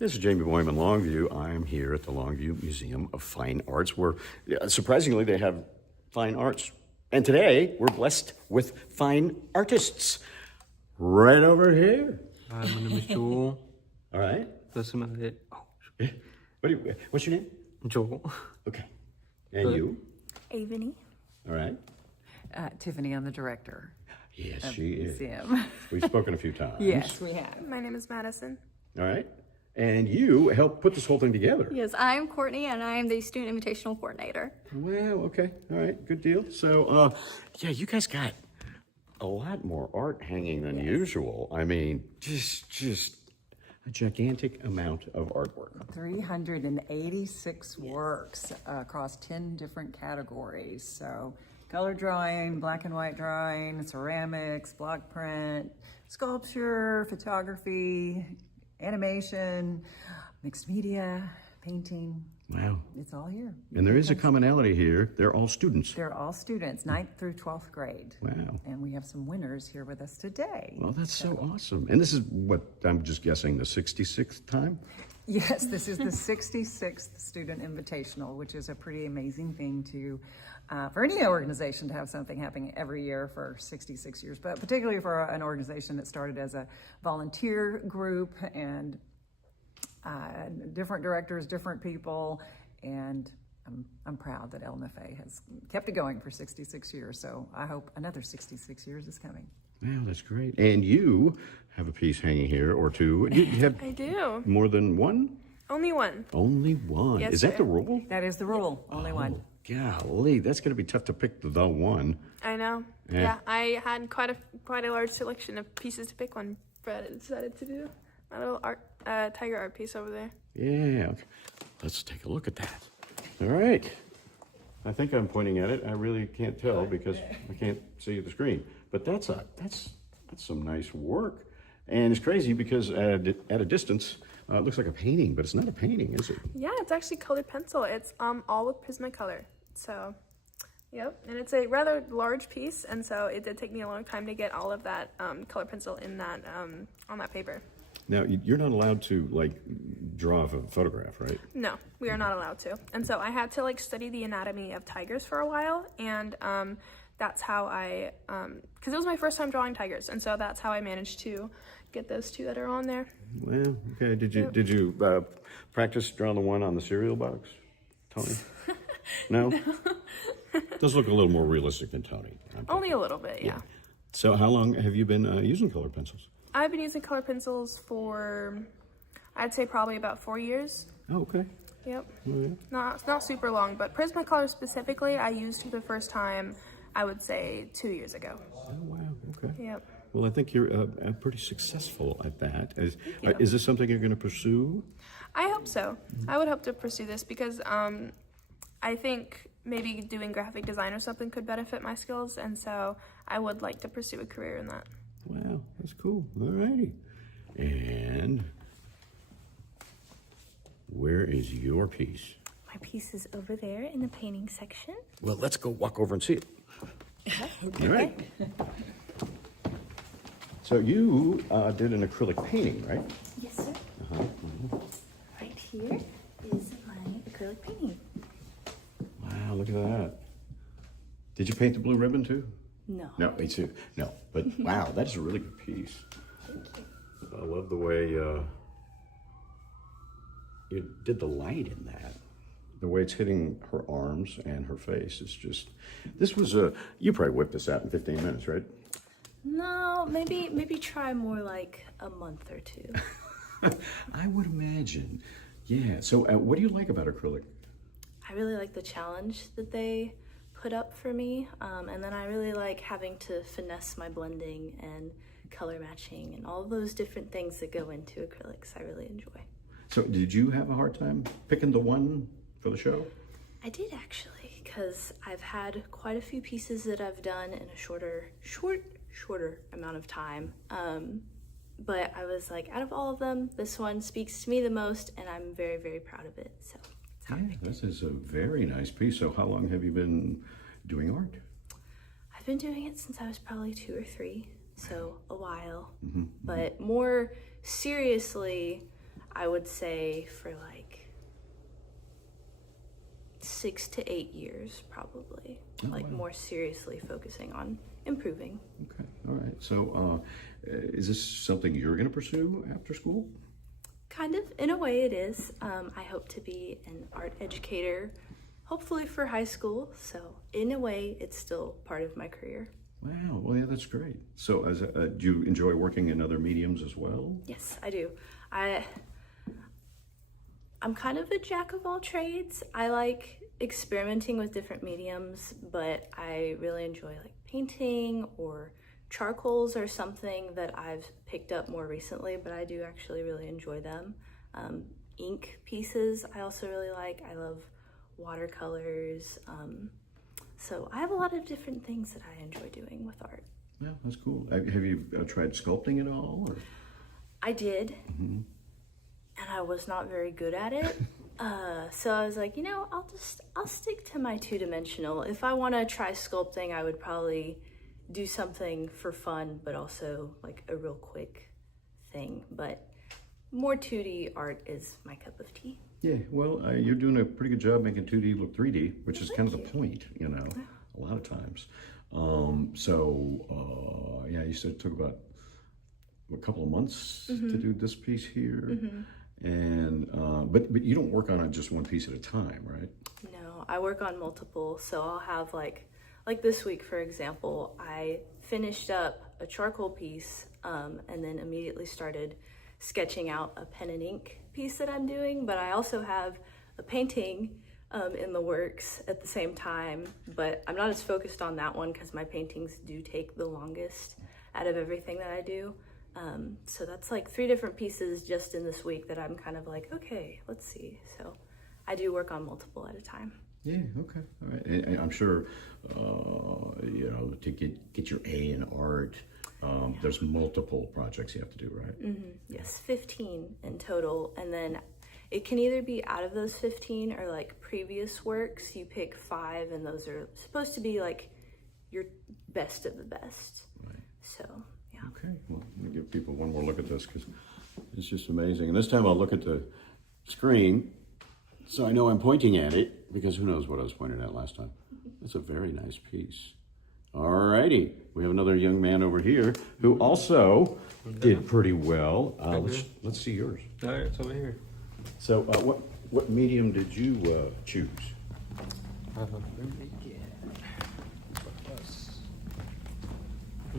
This is Jamie Boyman, Longview. I'm here at the Longview Museum of Fine Arts, where surprisingly they have fine arts. And today we're blessed with fine artists. Right over here. Hi, my name is Joel. All right. That's about it. Oh, What's your name? Joel. Okay. And you? Avani. All right. Tiffany, I'm the director. Yes, of she the is. museum. We've spoken a few times. Yes, we have. My name is Madison. All right. And you helped put this whole thing together. Yes, I'm Courtney, and I am the Student Invitational Coordinator. Wow, okay. All right, good deal. So, yeah, you guys got a lot more art hanging than usual. I mean, just a gigantic amount of artwork. 386 works across 10 different categories. So color drawing, black and white drawing, ceramics, block print, sculpture, photography, animation, mixed media, painting. Wow. It's all here. And there is a commonality here. They're all students. They're all students, 9th through 12th grade. Wow. And we have some winners here with us today. Well, that's so awesome. And this is what, I'm just guessing, the 66th time? Yes, this is the 66th Student Invitational, which is a pretty amazing thing to, for any organization to have something happening every year for 66 years, but particularly for an organization that started as a volunteer group and different directors, different people, and I'm proud that LMFA has kept it going for 66 years, so I hope another 66 years is coming. Wow, that's great. And you have a piece hanging here, or two. You have I do. more than one? Only one. Only one. Yes, Is that sir. the rule? That is the rule, only one. Golly, that's going to be tough to pick the one. I know. Yeah. Yeah, I had quite a large selection of pieces to pick one, but I decided to do a little tiger art piece over there. Yeah, okay. Let's take a look at that. All right. I think I'm pointing at it. I really can't tell because I can't see the screen. But that's some nice work. And it's crazy because at a distance, it looks like a painting, but it's not a painting, is it? Yeah, it's actually colored pencil. It's all with Prismacolor. So, yep. And it's a rather large piece, and so it did take me a long time to get all of that color pencil in that on that paper. Now, you're not allowed to, like, draw a photograph, right? No, we are not allowed to. And so I had to like study the anatomy of tigers for a while, and that's how I, because it was my first time drawing tigers, and so that's how I managed to get those two that are on there. Well, okay. Did you practice drawing the one on the cereal box, Tony? No? Does look a little more realistic than Tony. Only a little bit, yeah. So how long have you been using color pencils? I've been using color pencils for, I'd say probably about 4 years. Oh, okay. Yep. Oh, yeah. Not super long, but Prismacolor specifically, I used for the first time, I would say 2 years ago. Oh, wow. Okay. Yep. Well, I think you're pretty successful at that. Is this something you're going to pursue? I hope so. I would hope to pursue this because I think maybe doing graphic design or something could benefit my skills, and so I would like to pursue a career in that. Wow, that's cool. All righty. And where is your piece? My piece is over there in the painting section. Well, let's go walk over and see it. All right. So you did an acrylic painting, right? Yes, sir. Right here is my acrylic painting. Wow, look at that. Did you paint the blue ribbon too? No. No, me too. No, but wow, that is a really good piece. I love the way you did the light in that. The way it's hitting her arms and her face is just, this was you probably whipped this out in 15 minutes, right? No, maybe try more like a month or two. I would imagine. Yeah, so what do you like about acrylic? I really like the challenge that they put up for me, and then I really like having to finesse my blending and color matching and all those different things that go into acrylics. I really enjoy. So did you have a hard time picking the one for the show? I did actually, because I've had quite a few pieces that I've done in a shorter amount of time. But I was like, out of all of them, this one speaks to me the most, and I'm very, very proud of it. So that's how I picked it. This is a very nice piece. So how long have you been doing art? I've been doing it since I was probably 2 or 3, so a while. But more seriously, I would say for like 6 to 8 years, probably. More seriously focusing on improving. Okay, all right. So is this something you're going to pursue after school? Kind of, in a way it is. I hope to be an art educator, hopefully for high school. So in a way, it's still part of my career. Wow, well, yeah, that's great. So do you enjoy working in other mediums as well? Yes, I do. I'm kind of a jack of all trades. I like experimenting with different mediums, but I really enjoy like painting, or charcoals are something that I've picked up more recently, but I do actually really enjoy them. Ink pieces I also really like. I love watercolors. So I have a lot of different things that I enjoy doing with art. Yeah, that's cool. Have you tried sculpting at all? Or? I did, and I was not very good at it. So I was like, I'll stick to my two-dimensional. If I want to try sculpting, I would probably do something for fun, but also like a real quick thing. But more 2D art is my cup of tea. Yeah, well, you're doing a pretty good job making 2D look 3D, which is kind of the point, a lot of times. Yeah, you said it took about a couple of months to do this piece here. And but you don't work on it just one piece at a time, right? No, I work on multiple. So I'll have like this week, for example, I finished up a charcoal piece and then immediately started sketching out a pen and ink piece that I'm doing. But I also have a painting in the works at the same time, but I'm not as focused on that one because my paintings do take the longest out of everything that I do. So that's like 3 different pieces just in this week that I'm kind of like, okay, let's see. So I do work on multiple at a time. Yeah, okay, all right. And I'm sure, to get your A in art, there's multiple projects you have to do, right? Yes, 15 in total. And then it can either be out of those 15 or like previous works. You pick 5 and those are supposed to be like your best of the best. Right. So, yeah. Okay, well, let me give people one more look at this because it's just amazing. And this time I'll look at the screen so I know I'm pointing at it, because who knows what I was pointing at last time. That's a very nice piece. All righty, we have another young man over here who also did pretty well. Let's see yours. All right, it's over here. So what medium did you choose?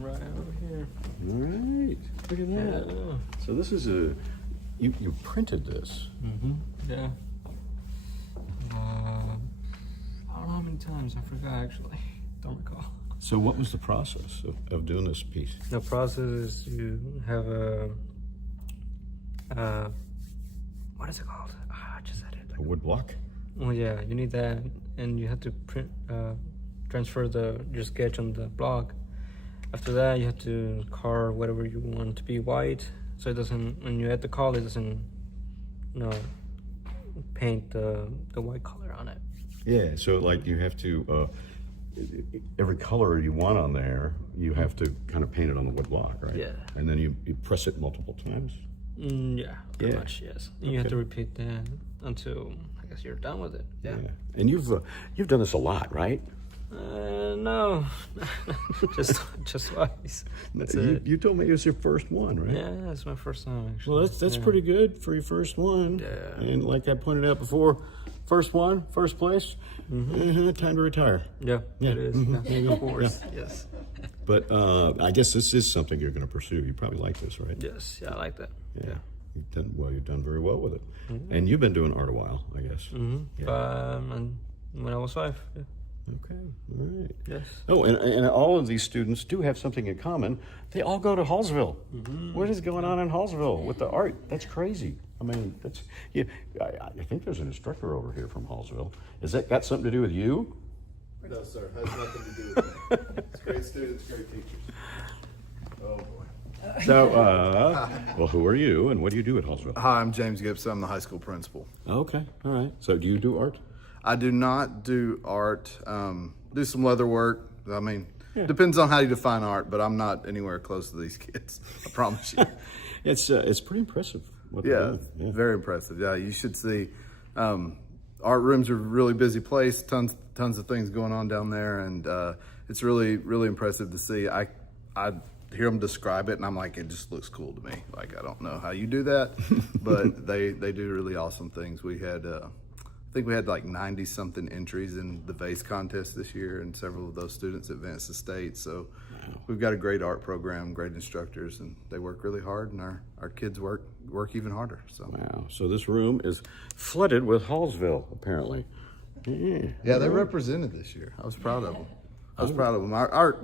Right over here. All right, look at that. Yeah. So this is you printed this. Yeah. I don't know how many times. I forgot actually. Don't recall. So what was the process of doing this piece? The process is you have a what is it called? I just said it. A wood block? Well, yeah, you need that, and you have to print, transfer your sketch on the block. After that, you have to carve whatever you want to be white, so it doesn't. When you add the color, it doesn't, paint the white color on it. Yeah. So like you have to every color you want on there, you have to kind of paint it on the wood block, right? Yeah. And then you press it multiple times. Yeah, pretty Yeah. much, yes. And you have to repeat that until I guess you're done with it. Yeah. And you've done this a lot, right? No, just twice. That's it. You told me it was your first one, right? Yeah, it's my first time actually. Well, that's pretty good for your first one. Yeah. And like I pointed out before, first place, time to retire. Yeah, Yeah. it is. Yeah. Of course, yes. But I guess this is something you're going to pursue. You probably like this, right? Yes, yeah, I like that. Yeah. You've done very well with it. And you've been doing art a while, I guess. Yeah. And when I was 5. Yeah. Okay, all right. Yes. Oh, and all of these students do have something in common. They all go to Hallsville. What is going on in Hallsville with the art? That's crazy. I mean, I think there's an instructor over here from Hallsville. Has that got something to do with you? No, sir. Has nothing to do with me. It's great students, great teachers. Oh, boy. So, well, who are you and what do you do at Hallsville? Hi, I'm James Gibson. I'm the high school principal. Okay, all right. So do you do art? I do not do art. Do some leather work. I mean, Yeah. depends on how you define art, but I'm not anywhere close to these kids. I promise you. It's pretty impressive what they're Yeah, doing. very impressive. Yeah, you should see. Art rooms are a really busy place. Tons of things going on down there, and it's really impressive to see. I hear them describe it, and I'm like, it just looks cool to me. Like, I don't know how you do that, but they do really awesome things. We had. I think we had like 90 something entries in the vase contest this year, and several of those students advanced to state. So we've got a great art program, great instructors, and they work really hard, and our kids work even harder. So Wow. So this room is flooded with Hallsville, apparently. yeah, they represented this year. I was proud of them.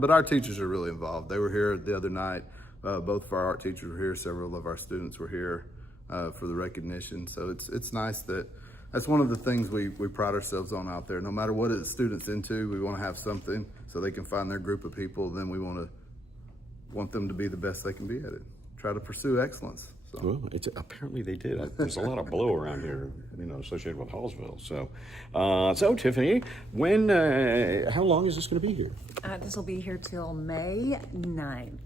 But our teachers are really involved. They were here the other night. Both of our art teachers were here. Several of our students were here for the recognition. So it's nice that's one of the things we pride ourselves on out there. No matter what a student's into, we want to have something so they can find their group of people. Then we want them to be the best they can be at it. Try to pursue excellence. So. Well, apparently they did. There's a lot of blow around here, associated with Hallsville. So Tiffany, how long is this going to be here? This will be here till May 9th.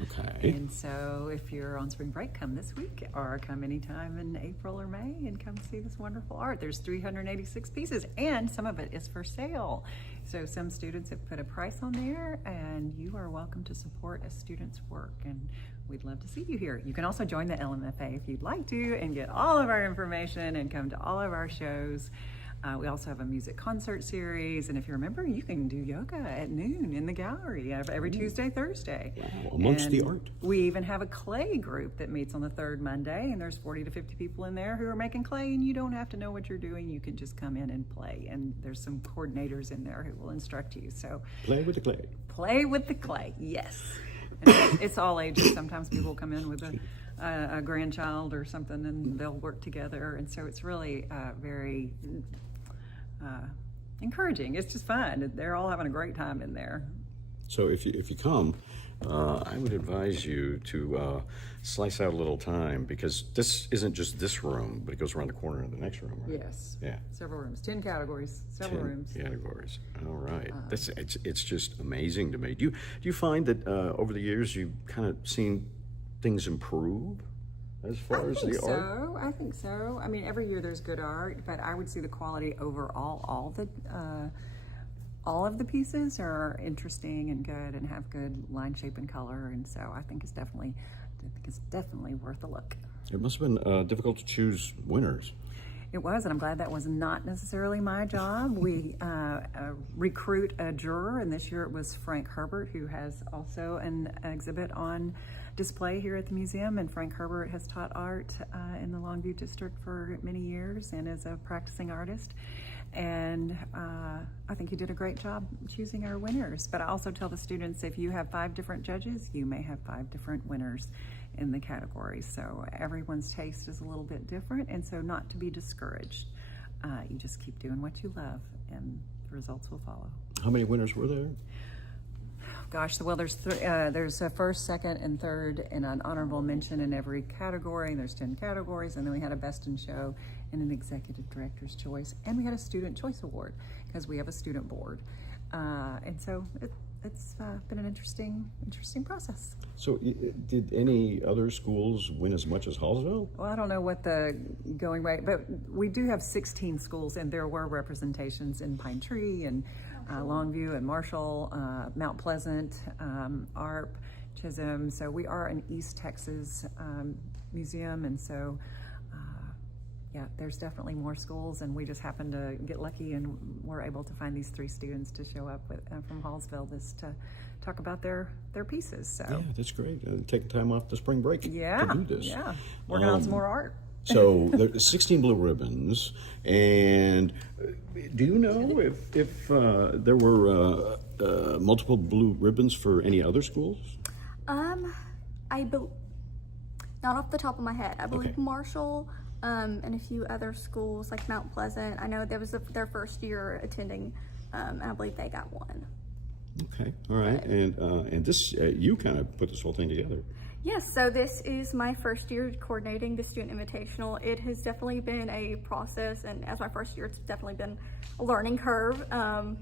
Okay. And so if you're on spring break, come this week or come anytime in April or May and come see this wonderful art. There's 386 pieces and some of it is for sale. So some students have put a price on there, and you are welcome to support a student's work, and we'd love to see you here. You can also join the LMFA if you'd like to and get all of our information and come to all of our shows. We also have a music concert series, and if you remember, you can do yoga at noon in the gallery every Tuesday, Thursday. Wow, amongst the art. We even have a clay group that meets on the third Monday, and there's 40 to 50 people in there who are making clay, and you don't have to know what you're doing. You can just come in and play, and there's some coordinators in there who will instruct you. So Play with the clay. play with the clay, yes. And it's all ages. Sometimes people come in with a grandchild or something, and they'll work together, and so it's really very encouraging. It's just fun. They're all having a great time in there. So if you come, I would advise you to slice out a little time, because this isn't just this room, but it goes around the corner in the next room, right? Yes. Yeah. Several rooms, 10 categories, several 10 rooms. categories. All right. It's just amazing to me. Do you find that over the years you've kind of seen things improve as far as the art? I think so. I mean, every year there's good art, but I would see the quality overall. All of the pieces are interesting and good and have good line, shape, and color, and so I think it's definitely worth a look. It must have been difficult to choose winners. It was, and I'm glad that was not necessarily my job. We recruit a juror, and this year it was Frank Herbert, who has also an exhibit on display here at the museum. And Frank Herbert has taught art in the Longview district for many years and is a practicing artist. And I think he did a great job choosing our winners. But I also tell the students, if you have 5 different judges, you may have 5 different winners in the category. So everyone's taste is a little bit different, and so not to be discouraged. You just keep doing what you love, and the results will follow. How many winners were there? Gosh, well, there's a first, second, and third, and an honorable mention in every category. And there's 10 categories, and then we had a best in show and an executive director's choice, and we had a student choice award because we have a student board. And so it's been an interesting process. So did any other schools win as much as Hallsville? Well, I don't know what the going rate, but we do have 16 schools, and there were representations in Pine Tree and Longview and Marshall, Mount Pleasant, ARP, Chisholm. So we are an East Texas museum, and so yeah, there's definitely more schools, and we just happened to get lucky and were able to find these 3 students to show up from Hallsville to talk about their pieces. So Yeah, that's great. Taking time off the spring break to do this. Yeah, working on some more art. So there's 16 blue ribbons, and do you know if there were multiple blue ribbons for any other schools? Not off the top of my head. I believe Okay. Marshall and a few other schools like Mount Pleasant. I know that was their first year attending, and I believe they got one. Okay, all right, and this you kind of put this whole thing together. Yes, so this is my first year coordinating the Student Invitational. It has definitely been a process, and as my first year, it's definitely been a learning curve,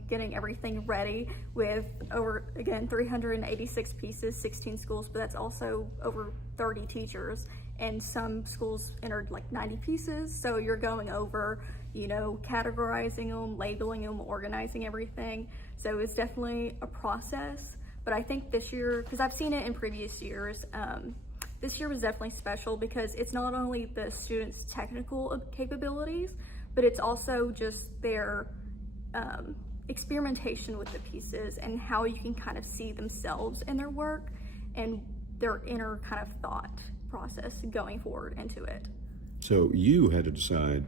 getting everything ready with over, again, 386 pieces, 16 schools, but that's also over 30 teachers and some schools entered like 90 pieces. So you're going over, you know, categorizing them, labeling them, organizing everything. So it's definitely a process. But I think this year, because I've seen it in previous years, this year was definitely special because it's not only the students' technical capabilities, but it's also just their experimentation with the pieces and how you can kind of see themselves in their work and their inner kind of thought process going forward into it. So you had to decide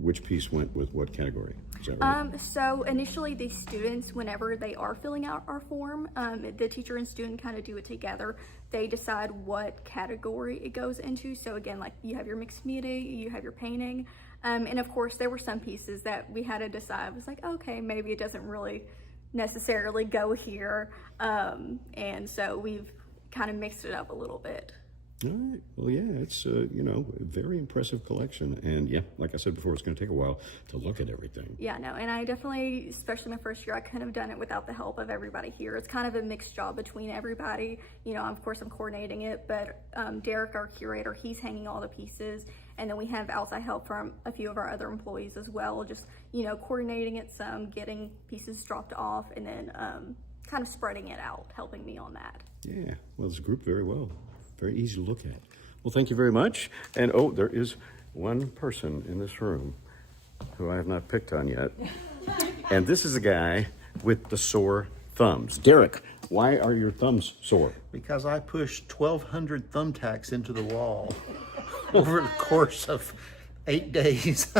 which piece went with what category. Is that right? So initially the students, whenever they are filling out our form, the teacher and student kind of do it together. They decide what category it goes into. So again, like you have your mixed media, you have your painting. And of course there were some pieces that we had to decide. It was like, okay, maybe it doesn't really necessarily go here. And so we've kind of mixed it up a little bit. All right. Well, yeah, it's, you know, a very impressive collection. And yeah, like I said before, it's going to take a while to look at everything. Yeah, no, and I definitely, especially my first year, I couldn't have done it without the help of everybody here. It's kind of a mixed job between everybody. You know, of course, I'm coordinating it, but Derek, our curator, he's hanging all the pieces. And then we have outside help from a few of our other employees as well, just, you know, coordinating it some, getting pieces dropped off, and then kind of spreading it out, helping me on that. Yeah, well, it's grouped very well. Very easy to look at. Well, thank you very much. And oh, there is one person in this room who I have not picked on yet. And this is a guy with the sore thumbs. Derek, why are your thumbs sore? Because I pushed 1,200 thumbtacks into the wall over the course of 8 days.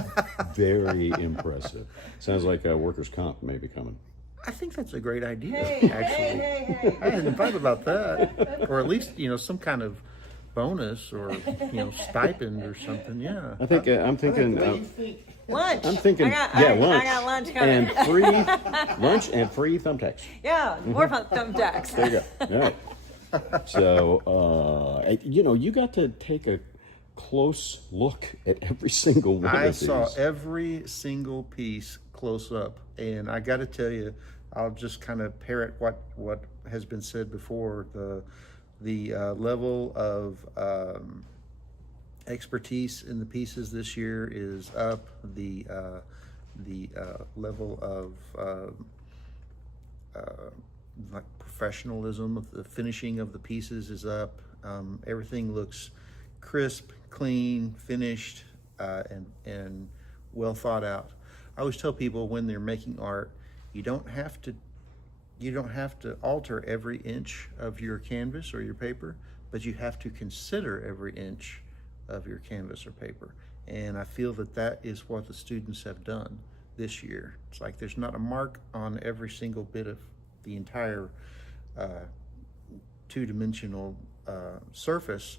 Very impressive. Sounds like a workers' comp may be coming. I think that's a great idea, actually. I hadn't thought about that. Or at least, you know, some kind of bonus or, you know, stipend or something, yeah. I think, I'm thinking... Lunch. I'm thinking, lunch. lunch. I got lunch coming. And free lunch and free thumbtacks. Yeah, more fun thumbtacks. There you go. All right. So, you know, you got to take a close look at every single one I of these. saw every single piece close up, and I got to tell you, I'll just kind of parrot what has been said before. The level of expertise in the pieces this year is up. The level of like professionalism of the finishing of the pieces is up. Everything looks crisp, clean, finished, and well thought out. I always tell people when they're making art, you don't have to alter every inch of your canvas or your paper, but you have to consider every inch of your canvas or paper. And I feel that is what the students have done this year. It's like there's not a mark on every single bit of the entire two-dimensional surface,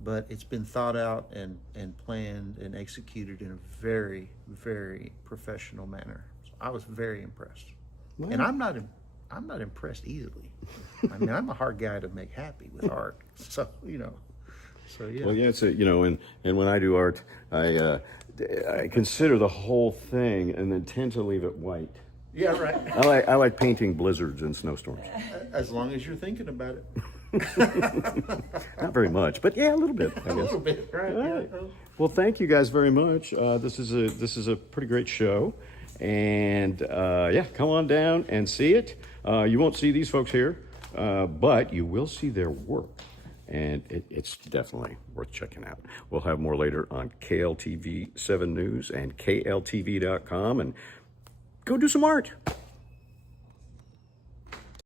but it's been thought out and planned and executed in a very, very professional manner. So I was very impressed. Wow. And I'm not impressed easily. I mean, I'm a hard guy to make happy with art. So, you know, so yeah. Well, yeah, it's you know, and when I do art, I consider the whole thing and then tend to leave it white. Yeah, right. I like painting blizzards and snowstorms. As long as you're thinking about it. Not very much, but yeah, a little bit, I guess. A little bit, right? Right. Well, thank you guys very much. This is a pretty great show, and yeah, come on down and see it. You won't see these folks here, but you will see their work, and it's definitely worth checking out. We'll have more later on KLTV 7 News and KLTV.com, and go do some art.